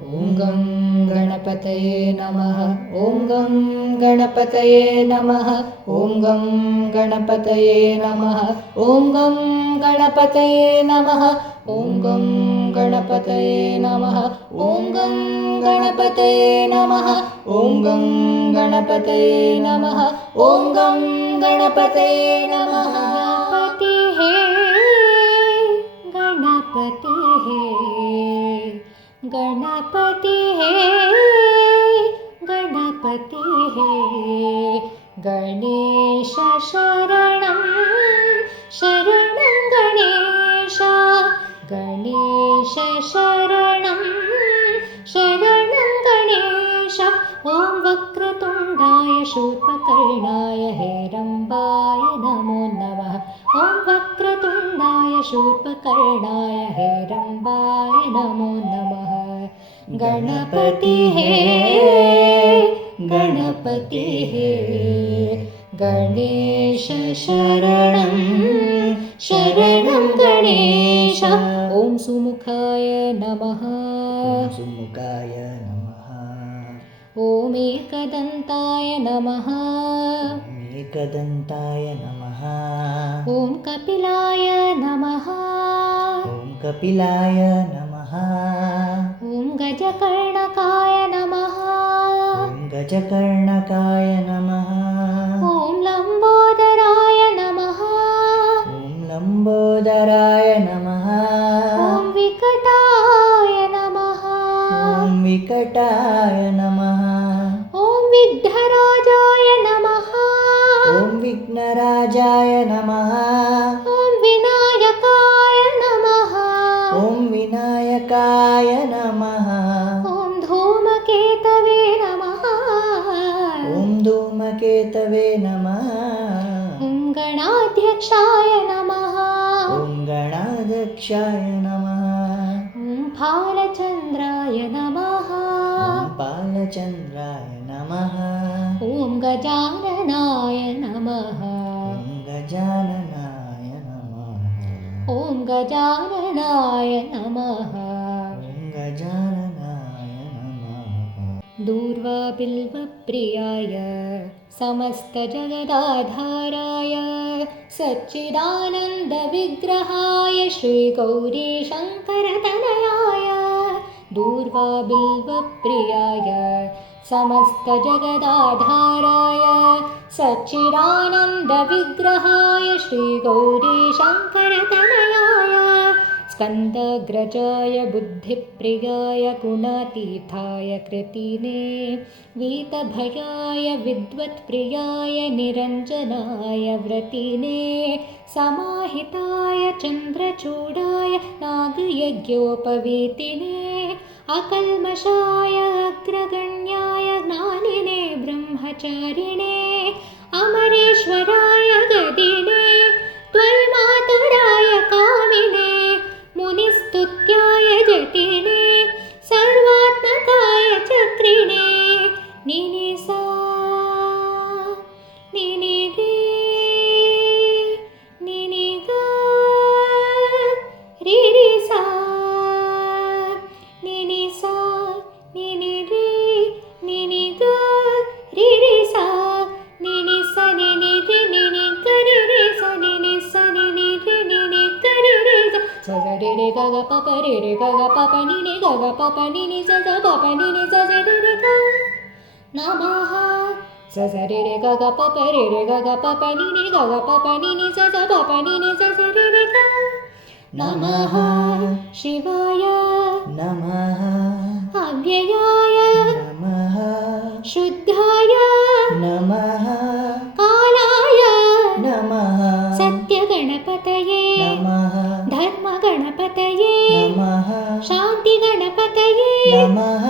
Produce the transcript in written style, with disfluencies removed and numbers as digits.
ॐ गं गणपतये नमः। ॐ गं गणपतये नमः। ॐ गं गणपतये नमः। ॐ गं गणपतये नमः। ॐ गं गणपतये नमः। ॐ गं गणपतये नमः। ॐ गं गणपतये नमः। ॐ गं गणपतये नमः। गणपति हे गणेश शरणं शरणं गणेश गणेश शरणं शरणं गणेश। ॐ वक्रतुण्डाय शूर्पकर्णाय हेरम्बाय नमो नमः। ॐ वक्रतुण्डाय शूर्पकर्णाय हेरम्बाय नमो नमः। गणपति हे गणेश शरणं शरणं गणेश। ॐ सुमुखाय नमः। सुमुखाय नमः। ॐ एकदन्ताय नमः। एकदन्ताय नमः। ॐ कपिलाय नमः। ॐ कपिलाय नमः। ॐ गजकर्णकाय नमः। ॐ गजकर्णकाय नमः। ॐ लम्बोदराय नमः। ॐ लम्बोदराय नमः। ॐ विकटाय नमः। ॐ विकटाय नमः। ॐ विघ्नराजाय नमः। ॐ विघ्नराजाय नमः। ॐ विनायकाय नमः। ॐ विनायकाय नमः। ॐ धूमकेतवे नमः। ॐ धूमकेतवे नमः। ॐ गणाध्यक्षाय नमः। ॐ गणाध्यक्षाय नमः। ॐ फालचन्द्राय नमः। ॐ बालचन्द्राय नमः। ॐ गजाननाय नमः। ॐ गजाननाय नमः। ॐ गजाननाय नमः। ॐ गजाननाय नमः। दूर्वाबिल्वप्रियाय समस्तजगदाधाराय सच्चिदानन्दविग्रहाय श्रीगौरीशङ्करतनयाय दूर्वाबिल्वप्रियाय समस्तजगदाधाराय सच्चिदानन्दविग्रहाय श्रीगौरीशङ्करतनयाय स्कन्दग्रजाय बुद्धिप्रियाय गुणातीताय कृतिने वीतभयाय विद्वत्प्रियाय निरञ्जनाय व्रतिने समाहिताय चन्द्रचूडाय नागयज्ञोपवीतिने अकल्मषाय अग्रगण्याय ज्ञानिने ब्रह्मचारिणे अमरेश्वराय गदिने त्वयिमातुराय कामिने मुनिस्तुत्याय जटिने सर्वात्मकाय चक्रिणे निनिसा निनिगे निनिगा रिरिसा निनिसा निनिरे निनिगा रिरिसा निनिसा निनिरे निनिगरिरिसा निनिसा निनिरे निनिगरिरिसा सजरे गग पप रे गग पप निनि गग पप निनि सज पप निनि सजरे ग नमः सजरे गग पप रे गग पप निनि गग पप निनि सज पप निनि सजरे ग नमः शिवाय नमः। अव्ययाय नमः। शुद्धाय नमः। कालाय नमः। सत्यगणपतये नमः। धर्मगणपतये नमः। शान्तिगणपतये नमः।